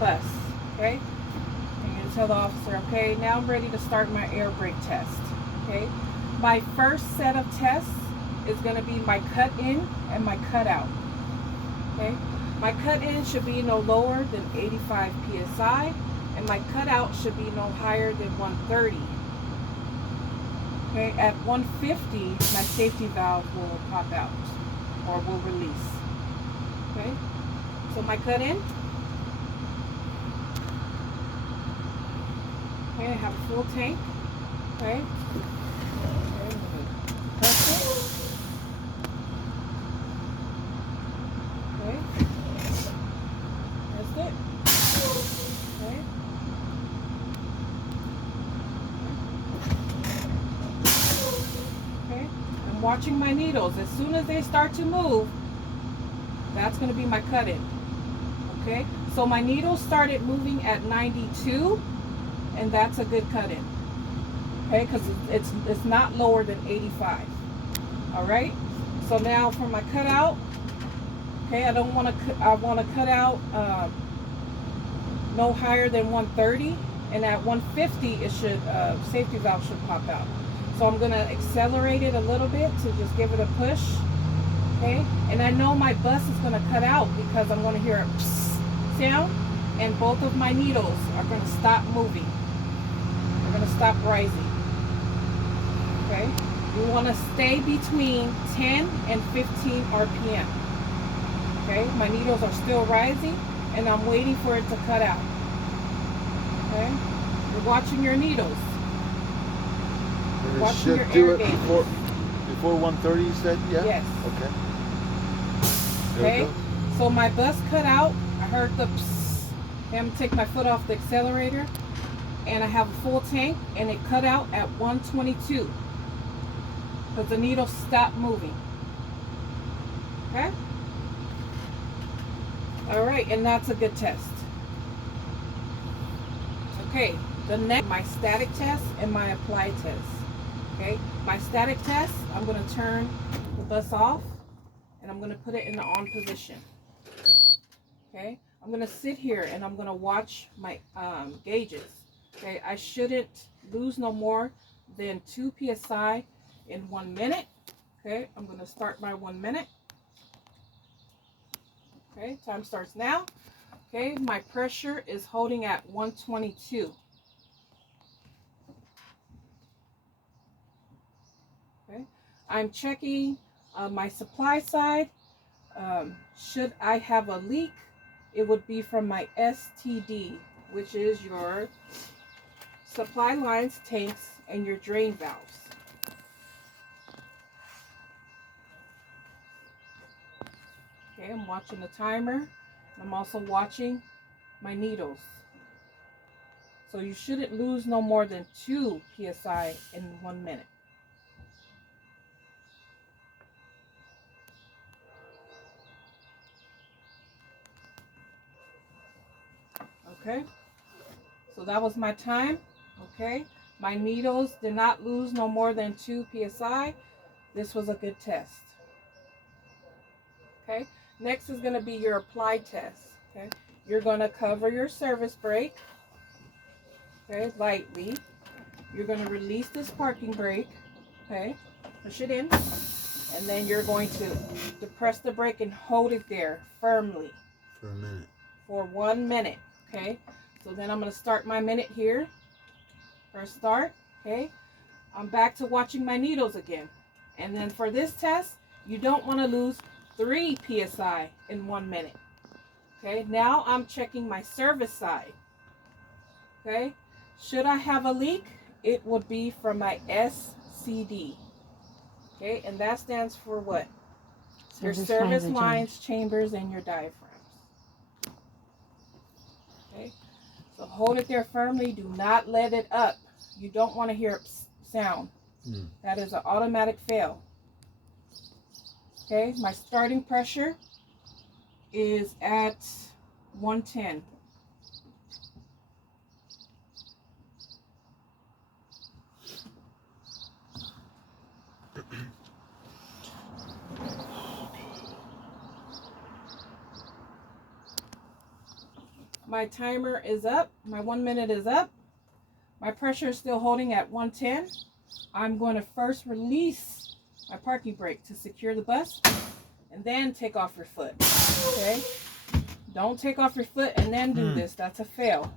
bus, okay? And you're gonna tell the officer, okay, now I'm ready to start my air brake test, okay? My first set of tests is gonna be my cut in and my cut out, okay? My cut in should be no lower than 85 psi, and my cut out should be no higher than 130. Okay, at 150, my safety valve will pop out or will release. Okay, so my cut in. Okay, I have a full tank. Okay, press it. Okay, that's it. Okay. Okay, I'm watching my needles. As soon as they start to move, that's going to be my cut in. Okay, so my needles started moving at 92, and that's a good cut in. Okay, because it's not lower than 85. All right, so now for my cutout. Okay, I don't want to. I want to cut out no higher than 130, and at 150 it should safety valve should pop out. So I'm gonna accelerate it a little bit to just give it a push. Okay, and I know my bus is gonna cut out because I'm gonna hear a psst sound, and both of my needles are gonna stop moving. They're gonna stop rising. Okay, you want to stay between 10 and 15 RPM. Okay, my needles are still rising, and I'm waiting for it to cut out. Okay, you're watching your needles. It should do it before 130, you said? Yeah? Yes. Okay. Okay, so my bus cut out. I heard the psst. Okay, I'm going to take my foot off the accelerator, and I have a full tank, and it cut out at 122 because the needle stopped moving. Okay? All right, and that's a good test. Okay, the next, my static test and my applied test. Okay, my static test, I'm going to turn the bus off, and I'm going to put it in the on position. Okay, I'm going to sit here and I'm going to watch my gauges. Okay, I shouldn't lose no more than 2 psi in 1 minute. Okay, I'm going to start my 1 minute. Okay, time starts now. Okay, my pressure is holding at 122. Okay, I'm checking my supply side. Should I have a leak, it would be from my STD, which is your supply lines, tanks, and your drain valves. Okay, I'm watching the timer. I'm also watching my needles. So you shouldn't lose no more than 2 psi in 1 minute. Okay, so that was my time. Okay, my needles did not lose no more than 2 psi. This was a good test. Okay, next is going to be your applied test. Okay, you're going to cover your service brake, okay, lightly. You're going to release this parking brake, okay, push it in, and then you're going to depress the brake and hold it there firmly for a minute. For 1 minute. Okay, so then I'm going to start my minute here. First start. Okay, I'm back to watching my needles again, and then for this test you don't want to lose 3 psi in 1 minute. Okay, now I'm checking my service side. Okay, should I have a leak, it would be from my SCD. Okay, and that stands for what? Your service lines, chambers, and your diaphragms. Okay, so hold it there firmly. Do not let it up. You don't want to hear a sound. That is an automatic fail. Okay, my starting pressure is at 110. My timer is up. My 1 minute is up. My pressure is still holding at 110. I'm going to first release my parking brake to secure the bus and then take off your foot. Okay? Don't take off your foot and then do this. That's a fail.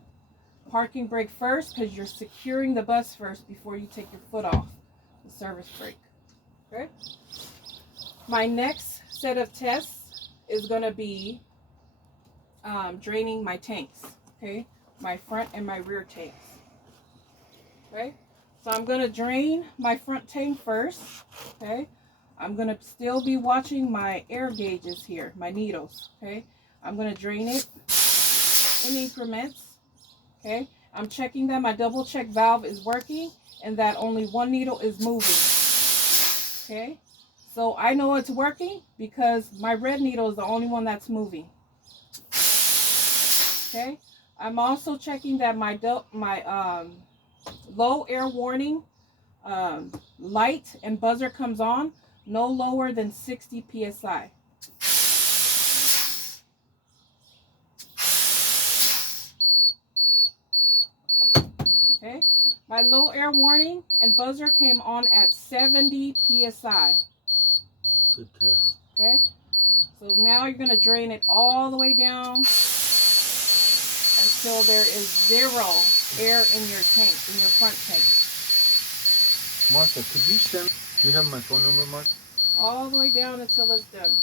Parking brake first because you're securing the bus first before you take your foot off the service brake. Okay? My next set of tests is going to be draining my tanks. Okay? My front and my rear tanks. Okay? So I'm going to drain my front tank first. Okay? I'm going to still be watching my air gauges here, my needles. Okay? I'm going to drain it in increments. Okay? I'm checking that my double check valve is working and that only one needle is moving. Okay? So I know it's working because my red needle is the only one that's moving. Okay? I'm also checking that my low air warning light and buzzer comes on no lower than 60 psi. Okay, my low air warning and buzzer came on at 70 psi. Good test. Okay, so now you're going to drain it all the way down until there is 0 air in your tank, in your front tank. Martha, could you send, do you have my phone number, Martha? All the way down until it's done.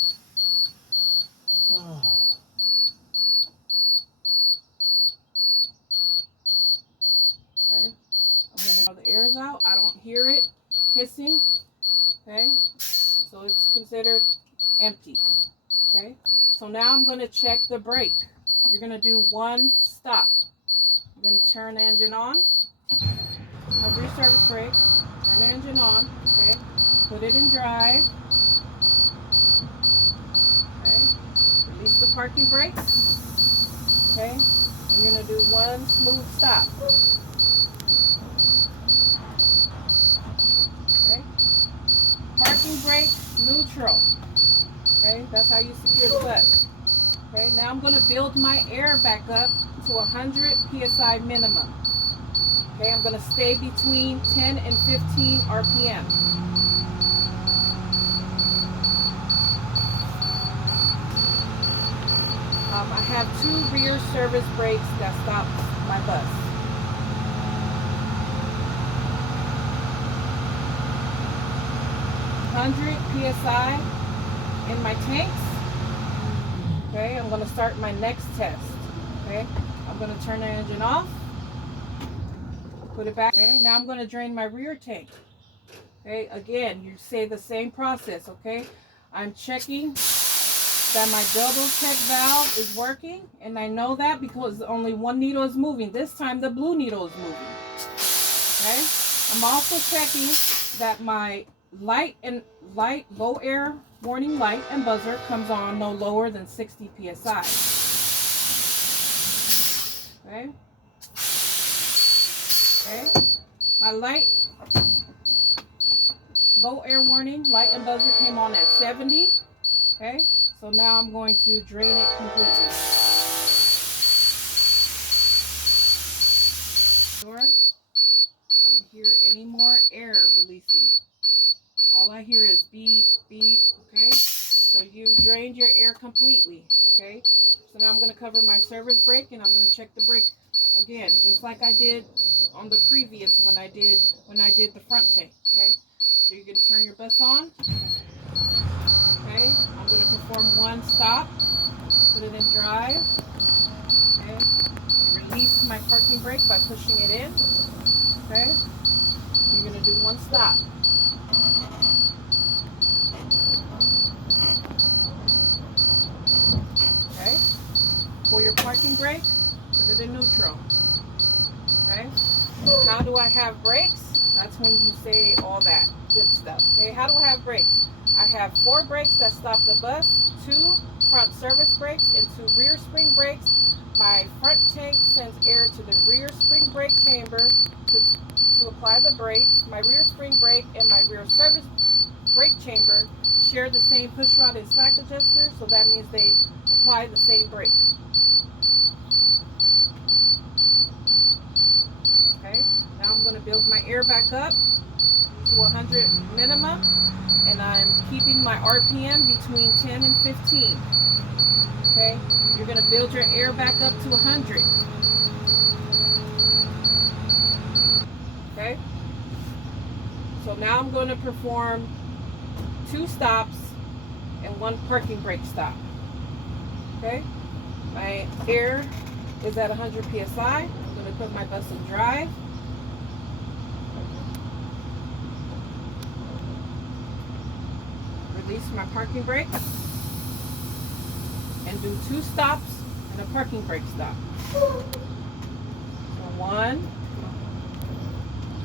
Oh. Okay, I'm going to know the air's out. I don't hear it hissing. Okay, so it's considered empty. Okay, so now I'm going to check the brake. You're going to do one stop. You're going to turn the engine on. Over your service brake. Turn the engine on. Okay, put it in drive. Okay, release the parking brakes. Okay, and you're going to do one smooth stop. Okay, parking brake neutral. Okay, that's how you secure the bus. Okay, now I'm going to build my air back up to 100 psi minimum. Okay, I'm going to stay between 10 and 15 RPM. I have 2 rear service brakes that stop my bus. PSI in my tanks. Okay, I'm going to start my next test. Okay, I'm going to turn the engine off. Put it back. Okay, now I'm going to drain my rear tank. Okay, again, you say the same process. Okay, I'm checking that my double check valve is working, and I know that because only one needle is moving. This time the blue needle is moving. Okay, I'm also checking that my low air warning light and buzzer comes on no lower than 60 psi. Okay. Okay. My low air warning light and buzzer came on at 70. Okay. So now I'm going to drain it completely. I don't hear any more air releasing. All I hear is beep, beep, okay? So you drained your air completely, okay? So now I'm going to cover my service brake and I'm going to check the brake again, just like I did on the previous when I did the front tank, okay? So you're going to turn your bus on, okay? I'm going to perform one stop, put it in drive, okay? Release my parking brake by pushing it in, okay? You're going to do one stop. Okay, pull your parking brake, put it in neutral. Okay, how do I have brakes? That's when you say all that good stuff. Okay, how do I have brakes? I have 4 brakes that stop the bus, 2 front service brakes, and 2 rear spring brakes. My front tank sends air to the rear spring brake chamber to apply the brakes. My rear spring brake and my rear service brake chamber share the same push rod and slack adjuster, so that means they apply the same brake. build my air back up to 100 minimum, and I'm keeping my RPM between 10 and 15. Okay, you're going to build your air back up to 100. Okay, so now I'm going to perform 2 stops and 1 parking brake stop. Okay, my air is at 100 psi. I'm going to put my bus in drive. Release my parking brakes and do 2 stops and a parking brake stop. So 1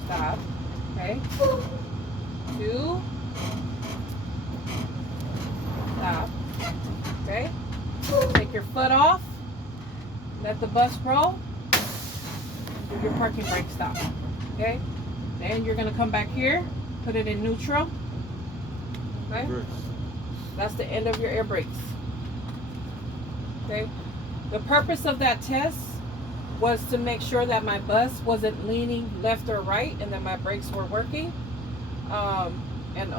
stop, okay, 2 stop, okay. Take your foot off, let the bus roll, do your parking brake stop, okay. Then you're going to come back here, put it in neutral, okay. That's the end of your air brakes. Okay. The purpose of that test was to make sure that my bus wasn't leaning left or right and that my brakes were working. And